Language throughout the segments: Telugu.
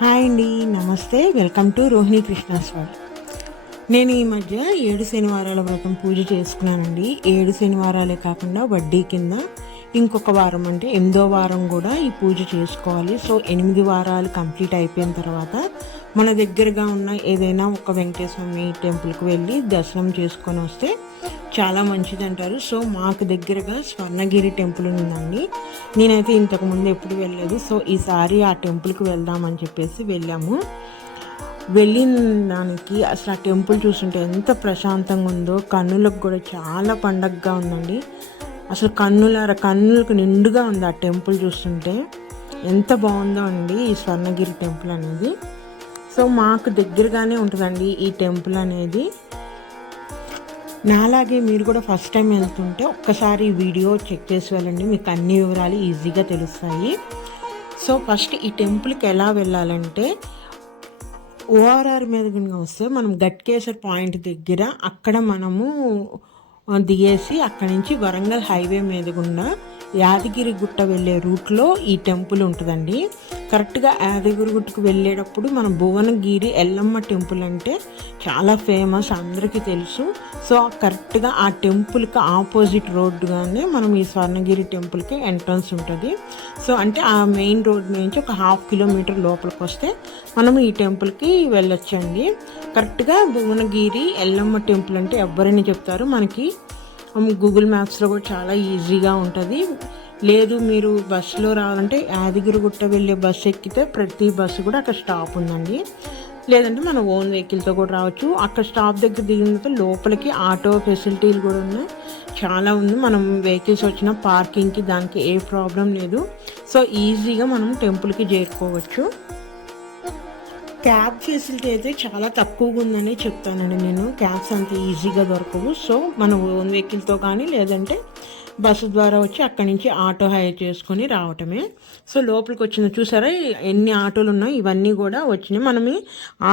హాయ్ అండి, నమస్తే. Welcome to Rohini Krishna's world. నేను ఈ మధ్య 7 శనివారాల వ్రతం పూజ చేసుకున్నానండి. 7 శనివారాలే కాకుండా వడ్డీ కింద ఇంకొక వారం అంటే 8వ వారం కూడా ఈ పూజ చేసుకోవాలి. సో 8 వారాలు కంప్లీట్ అయిపోయిన తర్వాత మన దగ్గరగా ఉన్న ఏదైనా ఒక వెంకటేశ్వర టెంపుల్కి వెళ్ళి దర్శనం చేసుకొని వస్తే చాలా మంచిది అంటారు. సో మాకు దగ్గరగా స్వర్ణగిరి టెంపుల్ ఉందండి. నేనైతే ఇంతకుముందు ఎప్పుడు వెళ్ళలేదు. సో ఈసారి ఆ టెంపుల్కి వెళ్దామని చెప్పేసి వెళ్ళాము. వెళ్ళిన దానికి అసలు ఆ టెంపుల్ చూస్తుంటే ఎంత ప్రశాంతంగా ఉందో, కన్నులకు కూడా చాలా పండగగా ఉందండి. అసలు కన్నులకు నిండుగా ఉంది ఆ టెంపుల్ చూస్తుంటే. ఎంత బాగుందో అండి ఈ స్వర్ణగిరి టెంపుల్ అనేది. సో మాకు దగ్గరగానే ఉంటుందండి ఈ టెంపుల్ అనేది. నాలాగే మీరు కూడా ఫస్ట్ టైం వెళ్తుంటే ఒక్కసారి ఈ వీడియో చెక్ చేసి వెళ్ళండి, మీకు అన్ని వివరాలు ఈజీగా తెలుస్తాయి. సో ఫస్ట్ ఈ టెంపుల్కి ఎలా వెళ్ళాలంటే ఓఆర్ఆర్ మీద కనుక వస్తే మనం గట్కేసర్ పాయింట్ దగ్గర అక్కడ మనము దిగేసి అక్కడి నుంచి వరంగల్ హైవే మీద గుండా యాదగిరి గుట్ట వెళ్ళే రూట్లో ఈ టెంపుల్ ఉంటుందండి. కరెక్ట్గా యాదగిరి గుట్టకు వెళ్ళేటప్పుడు మనం భువనగిరి ఎల్లమ్మ టెంపుల్ అంటే చాలా ఫేమస్, అందరికీ తెలుసు. సో కరెక్ట్గా ఆ టెంపుల్కి ఆపోజిట్ రోడ్డుగానే మనం ఈ స్వర్ణగిరి టెంపుల్కి ఎంట్రన్స్ ఉంటుంది. సో అంటే ఆ మెయిన్ రోడ్ నుంచి ఒక 1/2 కిలోమీటర్ లోపలికి వస్తే మనం ఈ టెంపుల్కి వెళ్ళొచ్చండి. కరెక్ట్గా భువనగిరి ఎల్లమ్మ టెంపుల్ అంటే ఎవరైనా చెప్తారు. మనకి గూగుల్ మ్యాప్స్లో కూడా చాలా ఈజీగా ఉంటుంది. లేదు మీరు బస్సులో రావాలంటే యాదగిరిగుట్ట వెళ్ళే బస్సు ఎక్కితే ప్రతి బస్సు కూడా అక్కడ స్టాప్ ఉందండి. లేదంటే మన ఓన్ వెహికల్తో కూడా రావచ్చు. అక్కడ స్టాప్ దగ్గర దిగిన తర్వాత లోపలికి ఆటో ఫెసిలిటీలు కూడా ఉన్నాయి, చాలా ఉంది. మనం వెహికల్స్ వచ్చిన పార్కింగ్కి దానికి ఏ ప్రాబ్లం లేదు. సో ఈజీగా మనం టెంపుల్కి చేరుకోవచ్చు. క్యాబ్ ఫెసిలిటీ అయితే చాలా తక్కువగా ఉందని చెప్తానండి నేను. క్యాబ్స్ అంత ఈజీగా దొరకవు. సో మన ఓన్ వెహికల్తో కానీ లేదంటే బస్సు ద్వారా వచ్చి అక్కడి నుంచి ఆటో హైర్ చేసుకొని రావటమే. సో లోపలికి వచ్చిన చూసారా ఎన్ని ఆటోలు ఉన్నాయి, ఇవన్నీ కూడా వచ్చినాయి. మనం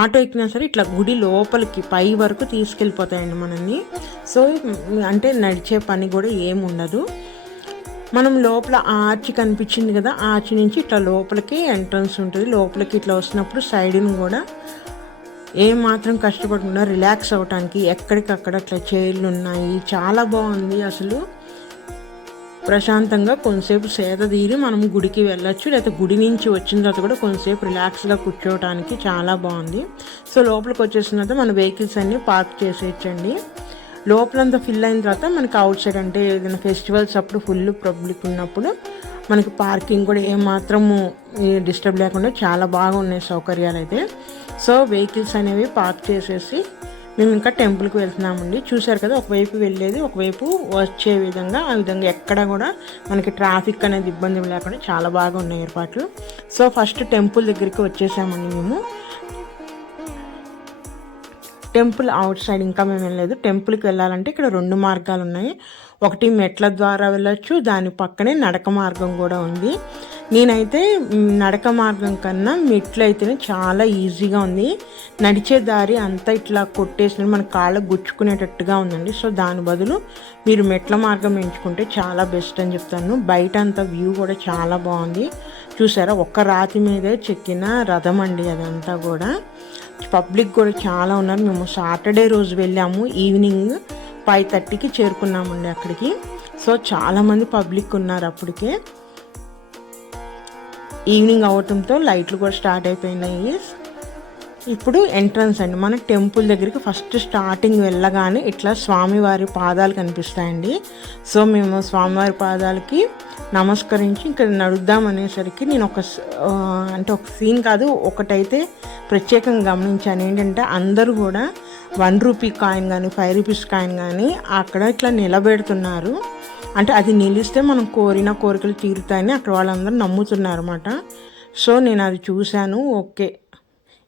ఆటో ఎక్కినా సరే ఇట్లా గుడి లోపలికి పై వరకు తీసుకెళ్ళిపోతాయండి మనల్ని. సో అంటే నడిచే పని కూడా ఏమి ఉండదు. మనం లోపల ఆర్చ్ కనిపించింది కదా, ఆర్చ్ నుంచి ఇట్లా లోపలికి ఎంట్రన్స్ ఉంటుంది. లోపలికి ఇట్లా వస్తున్నప్పుడు సైడ్ని కూడా ఏమాత్రం కష్టపడకుండా రిలాక్స్ అవ్వటానికి ఎక్కడికక్కడ అట్లా చైర్లు ఉన్నాయి. చాలా బాగుంది అసలు. ప్రశాంతంగా కొంతసేపు సేద తీరి మనం గుడికి వెళ్ళొచ్చు, లేకపోతే గుడి నుంచి వచ్చిన తర్వాత కూడా కొంతసేపు రిలాక్స్గా కూర్చోవడానికి చాలా బాగుంది. సో లోపలికి వచ్చేసిన తర్వాత మన వెహికల్స్ అన్నీ పార్క్ చేసేయచ్చండి. లోపలంతా ఫిల్ అయిన తర్వాత మనకి అవుట్ సైడ్ అంటే ఏదైనా ఫెస్టివల్స్ అప్పుడు ఫుల్ పబ్లిక్ ఉన్నప్పుడు మనకి పార్కింగ్ కూడా ఏమాత్రము డిస్టర్బ్ లేకుండా చాలా బాగా ఉన్నాయి సౌకర్యాలు అయితే. సో వెహికల్స్ అనేవి పార్క్ చేసేసి మేము ఇంకా టెంపుల్కి వెళ్తున్నామండి. చూసారు కదా, ఒకవైపు వెళ్ళేది ఒకవైపు వచ్చే విధంగా, ఆ విధంగా ఎక్కడ కూడా మనకి ట్రాఫిక్ అనేది ఇబ్బంది లేకుండా చాలా బాగా ఉన్నాయి ఏర్పాట్లు. సో ఫస్ట్ టెంపుల్ దగ్గరికి వచ్చేసామండి మేము. టెంపుల్ అవుట్ సైడ్ ఇంకా మేము వెళ్ళలేదు. టెంపుల్కి వెళ్ళాలంటే ఇక్కడ 2 మార్గాలు ఉన్నాయి. ఒకటి మెట్ల ద్వారా వెళ్ళొచ్చు, దాని పక్కనే నడక మార్గం కూడా ఉంది. నేనైతే నడక మార్గం కన్నా మెట్లు అయితేనే చాలా ఈజీగా ఉంది. నడిచే దారి అంతా ఇట్లా కొట్టేసిన మన కాళ్ళకు గుచ్చుకునేటట్టుగా ఉందండి. సో దాని బదులు మీరు మెట్ల మార్గం ఎంచుకుంటే చాలా బెస్ట్ అని చెప్తాను. బయట అంతా వ్యూ కూడా చాలా బాగుంది. చూసారా, ఒక్క రాతి మీదే చెక్కిన రథం అండి అదంతా కూడా. పబ్లిక్ కూడా చాలా ఉన్నారు. మేము సాటర్డే రోజు వెళ్ళాము, ఈవినింగ్ 5:30కి చేరుకున్నామండి అక్కడికి. సో చాలామంది పబ్లిక్ ఉన్నారు అప్పటికే. ఈవినింగ్ అవటంతో లైట్లు కూడా స్టార్ట్ అయిపోయినాయి. ఇప్పుడు ఎంట్రన్స్ అండి మన టెంపుల్ దగ్గరికి. ఫస్ట్ స్టార్టింగ్ వెళ్ళగానే ఇట్లా స్వామివారి పాదాలు కనిపిస్తాయండి. సో మేము స్వామివారి పాదాలకి నమస్కరించి ఇంకా నడుద్దాం అనేసరికి నేను ఒక సీన్ కాదు, ఒకటైతే ప్రత్యేకంగా గమనించాను. ఏంటంటే అందరూ కూడా 1 రూపీ కాయిన్ కానీ 5 రూపీస్ కాయిన్ కానీ అక్కడ ఇట్లా నిలబెడుతున్నారు. అంటే అది నిలిస్తే మనం కోరిన కోరికలు తీరుతాయని అక్కడ వాళ్ళందరూ నమ్ముతున్నారు అన్నమాట. సో నేను అది చూశాను. ఓకే,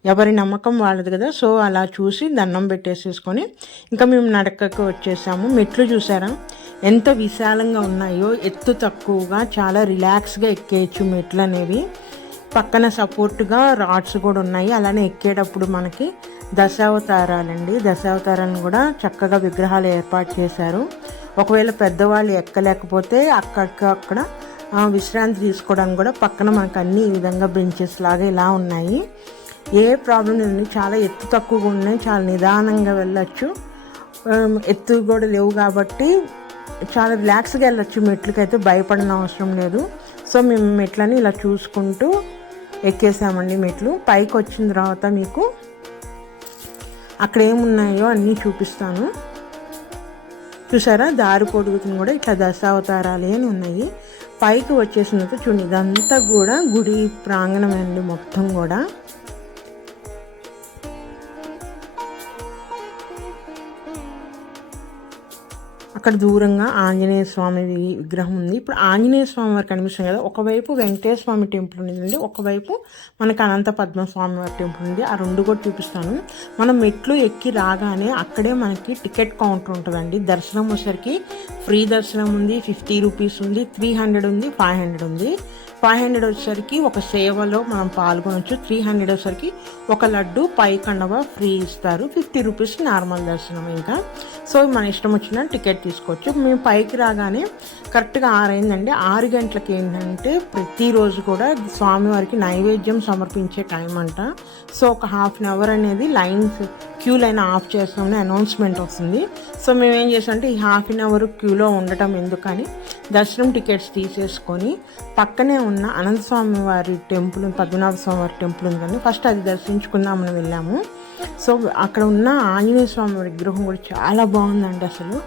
ఎవరి నమ్మకం వాళ్ళది కదా. సో అలా చూసి దండం పెట్టేసేసుకొని ఇంకా మేము నడకకు వచ్చేసాము. మెట్లు చూసారా ఎంత విశాలంగా ఉన్నాయో, ఎత్తు తక్కువగా చాలా రిలాక్స్గా ఎక్కేయచ్చు మెట్లు అనేవి. పక్కన సపోర్ట్గా రాడ్స్ కూడా ఉన్నాయి. అలానే ఎక్కేటప్పుడు మనకి దశావతారాలండి, దశావతారాలను కూడా చక్కగా విగ్రహాలు ఏర్పాటు చేశారు. ఒకవేళ పెద్దవాళ్ళు ఎక్కలేకపోతే అక్కడ విశ్రాంతి తీసుకోవడానికి కూడా పక్కన మనకు అన్ని ఈ విధంగా బెంచెస్ లాగా ఇలా ఉన్నాయి. ఏ ప్రాబ్లం లేదు, చాలా ఎత్తు తక్కువగా ఉన్నాయి, చాలా నిదానంగా వెళ్ళచ్చు. ఎత్తు కూడా లేవు కాబట్టి చాలా రిలాక్స్గా వెళ్ళచ్చు, మెట్లకైతే భయపడిన అవసరం లేదు. సో మేము మెట్లని ఇలా చూసుకుంటూ ఎక్కేసామండి. మెట్లు పైకి వచ్చిన తర్వాత మీకు అక్కడ ఏమున్నాయో అన్నీ చూపిస్తాను. చూసారా, దారి పొడుగుతుంది కూడా ఇట్లా దశావతారాలే అని ఉన్నాయి. పైకి వచ్చేసిన తర్వాత చూడండి, ఇదంతా కూడా గుడి ప్రాంగణం అండి మొత్తం కూడా. అక్కడ దూరంగా ఆంజనేయ స్వామి విగ్రహం ఉంది. ఇప్పుడు ఆంజనేయ స్వామి వారు కనిపిస్తుంది కదా, ఒకవైపు వెంకటేశ్వర స్వామి టెంపుల్ ఉంది, ఒకవైపు మనకు అనంత పద్మస్వామి వారి టెంపుల్ ఉంది. ఆ రెండు కూడా చూపిస్తాను. మనం మెట్లు ఎక్కి రాగానే అక్కడే మనకి టికెట్ కౌంటర్ ఉంటుందండి. దర్శనం వచ్చేసరికి ఫ్రీ దర్శనం ఉంది, 50 రూపీస్ ఉంది, 300 ఉంది, 500 ఉంది. 500 వచ్చేసరికి ఒక సేవలో మనం పాల్గొనవచ్చు. 300 వచ్చేసరికి ఒక లడ్డు పై కండవ ఫ్రీ ఇస్తారు. 50 రూపీస్ నార్మల్ దర్శనం. ఇంకా సో మన ఇష్టం వచ్చిన టికెట్ తీసుకోవచ్చు. మేము పైకి రాగానే కరెక్ట్గా 6 అయిందండి. 6 గంటలకి ఏంటంటే ప్రతిరోజు కూడా స్వామివారికి నైవేద్యం సమర్పించే టైం అంట. సో ఒక హాఫ్ అన్ అవర్ అనేది క్యూ లైన్ ఆఫ్ చేస్తామని అనౌన్స్మెంట్ వస్తుంది. సో మేము ఏం చేసామంటే ఈ హాఫ్ అన్ అవర్ క్యూలో ఉండటం ఎందుకని దర్శనం టికెట్స్ తీసేసుకొని పక్కనే ఉన్న అనంతస్వామి వారి టెంపుల్, పద్మనాభ స్వామి వారి టెంపుల్ ఉందని ఫస్ట్ అది దర్శించుకుందామని వెళ్ళాము. సో అక్కడ ఉన్న ఆంజనేయ స్వామి విగ్రహం కూడా చాలా బాగుందండి. అసలు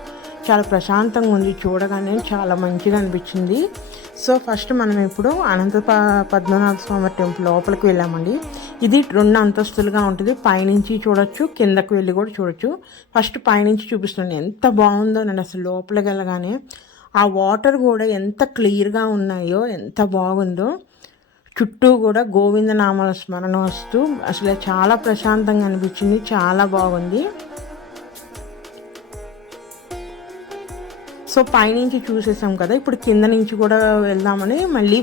చాలా ప్రశాంతంగా ఉంది, చూడగానే చాలా మంచిగా అనిపించింది. సో ఫస్ట్ మనం ఇప్పుడు పద్మనాభ స్వామి టెంపుల్ లోపలికి వెళ్ళామండి. ఇది 2 అంతస్తులుగా ఉంటుంది. పైనుంచి చూడొచ్చు, కిందకు వెళ్ళి కూడా చూడొచ్చు. ఫస్ట్ పైనుంచి చూపిస్తున్నాను, ఎంత బాగుందో అండి. అసలు లోపలికి వెళ్ళగానే ఆ వాటర్ కూడా ఎంత క్లియర్గా ఉన్నాయో, ఎంత బాగుందో. చుట్టూ కూడా గోవిందనామాల స్మరణ వస్తూ అసలు చాలా ప్రశాంతంగా అనిపించింది, చాలా బాగుంది. సో పైనుంచి చూసేసాం కదా, ఇప్పుడు కింద నుంచి కూడా వెళ్దామని మళ్ళీ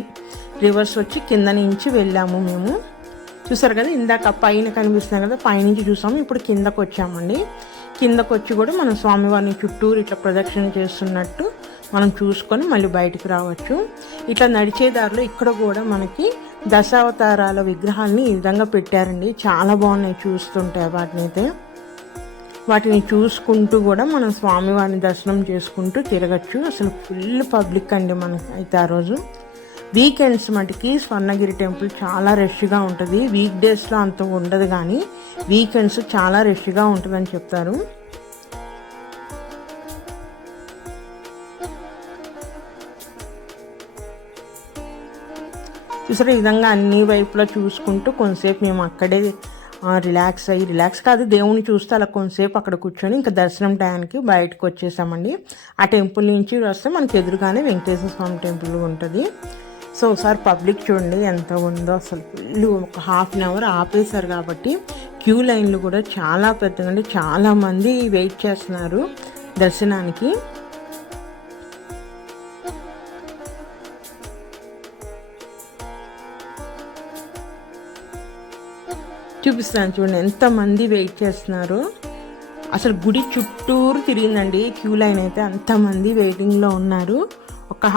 రివర్స్ వచ్చి కింద నుంచి వెళ్ళాము మేము. చూసారు కదా, ఇందాక పైన కనిపిస్తున్నాయి కదా, పైనుంచి చూసాము. ఇప్పుడు కిందకు వచ్చామండి. కిందకు వచ్చి కూడా మనం స్వామివారిని చుట్టూరు ఇట్లా ప్రదక్షిణ చేస్తున్నట్టు మనం చూసుకొని మళ్ళీ బయటికి రావచ్చు. ఇట్లా నడిచే దారిలో ఇక్కడ కూడా మనకి దశావతారాల విగ్రహాలని ఈ విధంగా పెట్టారండి. చాలా బాగున్నాయి చూస్తుంటే. వాటిని చూసుకుంటూ కూడా మనం స్వామివారిని దర్శనం చేసుకుంటూ తిరగచ్చు. అసలు ఫుల్ పబ్లిక్ అండి మనకి అయితే ఆ రోజు. వీకెండ్స్ మటుకి స్వర్ణగిరి టెంపుల్ చాలా రష్గా ఉంటుంది. వీక్ డేస్లో అంత ఉండదు, కానీ వీకెండ్స్ చాలా రష్గా ఉంటుందని చెప్తారు. చూసారా, ఈ విధంగా అన్ని వైపులా చూసుకుంటూ కొంతసేపు మేము అక్కడే రిలాక్స్ కాదు, దేవుని చూస్తే అలా కొంతసేపు అక్కడ కూర్చొని ఇంకా దర్శనం టైంకి బయటకు వచ్చేసామండి. ఆ టెంపుల్ నుంచి వస్తే మనకి ఎదురుగానే వెంకటేశ్వర స్వామి టెంపుల్ ఉంటుంది. సో ఒకసారి పబ్లిక్ చూడండి ఎంత ఉందో. అసలు ఫుల్ ఒక హాఫ్ అన్ అవర్ ఆపేశారు కాబట్టి క్యూ లైన్లు కూడా చాలా పెద్దగా, చాలామంది వెయిట్ చేస్తున్నారు దర్శనానికి. చూపిస్తాను చూడండి ఎంతమంది వెయిట్ చేస్తున్నారు. అసలు గుడి చుట్టూరు తిరిగిందండి క్యూ లైన్ అయితే, అంతమంది వెయిటింగ్లో ఉన్నారు. ఒక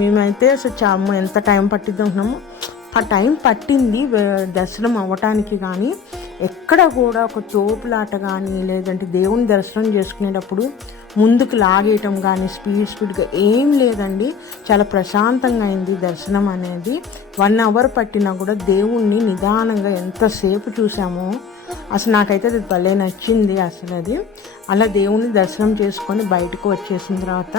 మేమైతే అసలు ఎంత టైం పట్టిద్ది అనుకున్నాము. ఆ టైం పట్టింది దర్శనం అవ్వటానికి, కానీ ఎక్కడ కూడా ఒక తోపులాట కానీ లేదంటే దేవుని దర్శనం చేసుకునేటప్పుడు ముందుకు లాగేయటం కానీ స్పీడ్గా ఏం లేదండి. చాలా ప్రశాంతంగా అయింది దర్శనం అనేది. 1 అవర్ పట్టినా కూడా దేవుణ్ణి నిదానంగా ఎంతసేపు చూసామో. అసలు నాకైతే అది భలే నచ్చింది అసలు అది. అలా దేవుని దర్శనం చేసుకొని బయటకు వచ్చేసిన తర్వాత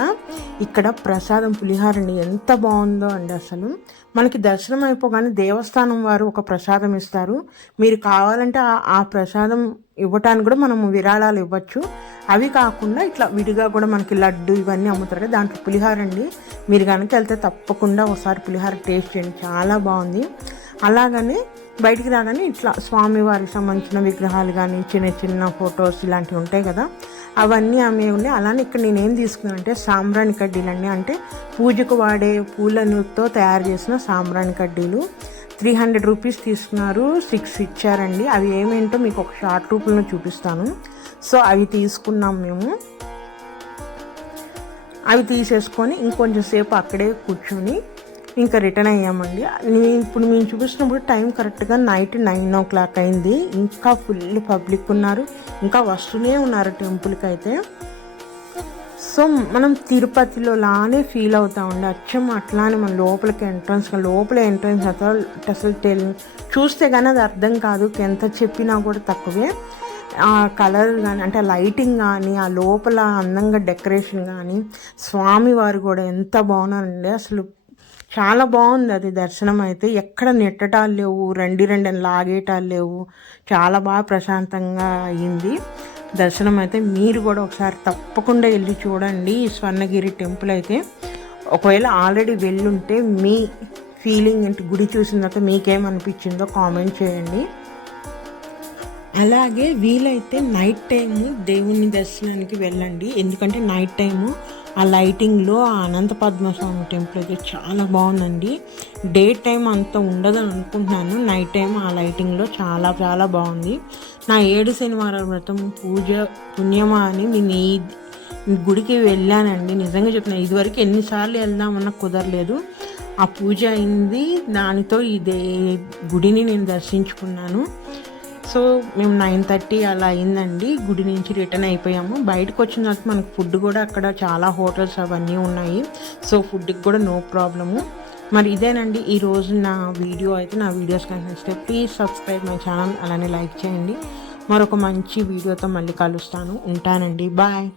ఇక్కడ ప్రసాదం పులిహారండి ఎంత బాగుందో అండి. అసలు మనకి దర్శనం అయిపోగానే దేవస్థానం వారు ఒక ప్రసాదం ఇస్తారు. మీరు కావాలంటే ఆ ప్రసాదం ఇవ్వటానికి కూడా మనము విరాళాలు ఇవ్వచ్చు. అవి కాకుండా ఇట్లా విడిగా కూడా మనకి లడ్డు ఇవన్నీ అమ్ముతారు కదా, దాంట్లో పులిహార అండి. మీరు కనుక వెళ్తే తప్పకుండా ఒకసారి పులిహార టేస్ట్ చేయండి, చాలా బాగుంది. అలాగనే బయటికి రాగానే ఇట్లా స్వామివారికి సంబంధించిన విగ్రహాలు కానీ చిన్న చిన్న ఫొటోస్ ఇలాంటివి ఉంటాయి కదా, అవన్నీ అమ్మే ఉన్నాయి. అలానే ఇక్కడ నేనేం తీసుకున్నానంటే సాంబ్రాణి కడ్డీలన్నీ, అంటే పూజకు వాడే పూలతో తయారు చేసిన సాంబ్రాణి కడ్డీలు. 300 రూపీస్ తీసుకున్నారు, 6 ఇచ్చారండి. అవి ఏమేంటో మీకు ఒక షార్ట్ రూపంలో చూపిస్తాను. సో అవి తీసుకున్నాం మేము. అవి తీసేసుకొని ఇంకొంచెం సేపు అక్కడే కూర్చొని ఇంకా రిటర్న్ అయ్యామండి. ఇప్పుడు మేము చూపిస్తున్నప్పుడు టైం కరెక్ట్గా నైట్ 9 o'clock అయింది. ఇంకా ఫుల్ పబ్లిక్ ఉన్నారు, ఇంకా వస్తూనే ఉన్నారు టెంపుల్కి అయితే. సో మనం తిరుపతిలో లానే ఫీల్ అవుతా ఉండే అచ్చం అట్లానే మన లోపలికి ఎంట్రన్స్ అసలు చూస్తే కానీ అది అర్థం కాదు, ఎంత చెప్పినా కూడా తక్కువే. ఆ కలర్ కానీ అంటే లైటింగ్ కానీ ఆ లోపల అందంగా డెకరేషన్ కానీ స్వామివారు కూడా ఎంత బాగున్నారండి. అసలు చాలా బాగుంది అది దర్శనం అయితే. ఎక్కడ నెట్టటాలు లేవు, రండి అని లాగేటాలు లేవు, చాలా బాగా ప్రశాంతంగా అయ్యింది దర్శనం అయితే. మీరు కూడా ఒకసారి తప్పకుండా వెళ్ళి చూడండి ఈ స్వర్ణగిరి టెంపుల్ అయితే. ఒకవేళ ఆల్రెడీ వెళ్ళుంటే మీ ఫీలింగ్ ఏంటి, గుడి చూసిన తర్వాత మీకేమనిపించిందో కామెంట్ చేయండి. అలాగే వీలైతే నైట్ టైము దేవుని దర్శనానికి వెళ్ళండి, ఎందుకంటే నైట్ టైము ఆ లైటింగ్లో ఆ అనంత పద్మస్వామి టెంపుల్ అయితే చాలా బాగుందండి. డే టైం అంత ఉండదని అనుకుంటున్నాను, నైట్ టైం ఆ లైటింగ్లో చాలా చాలా బాగుంది. నా 7 శనివారాల వ్రతం పూజ పుణ్యమా అని నేను ఈ గుడికి వెళ్ళానండి. నిజంగా చెప్తున్నాను, ఇదివరకు ఎన్నిసార్లు వెళ్దామన్నా కుదరలేదు. ఆ పూజ అయింది, దానితో ఇదే గుడిని నేను దర్శించుకున్నాను. సో మేము 9:30 అలా అయిందండి, గుడి నుంచి రిటర్న్ అయిపోయాము. బయటకు వచ్చిన తర్వాత మనకు ఫుడ్ కూడా అక్కడ చాలా హోటల్స్ అవన్నీ ఉన్నాయి, సో ఫుడ్కి కూడా నో ప్రాబ్లము. మరి ఇదేనండి ఈరోజు నా వీడియో అయితే. నా వీడియోస్ కనిపిస్తే ప్లీజ్ సబ్స్క్రైబ్ మై ఛానల్, అలానే లైక్ చేయండి. మరొక మంచి వీడియోతో మళ్ళీ కలుస్తాను. ఉంటానండి, బాయ్.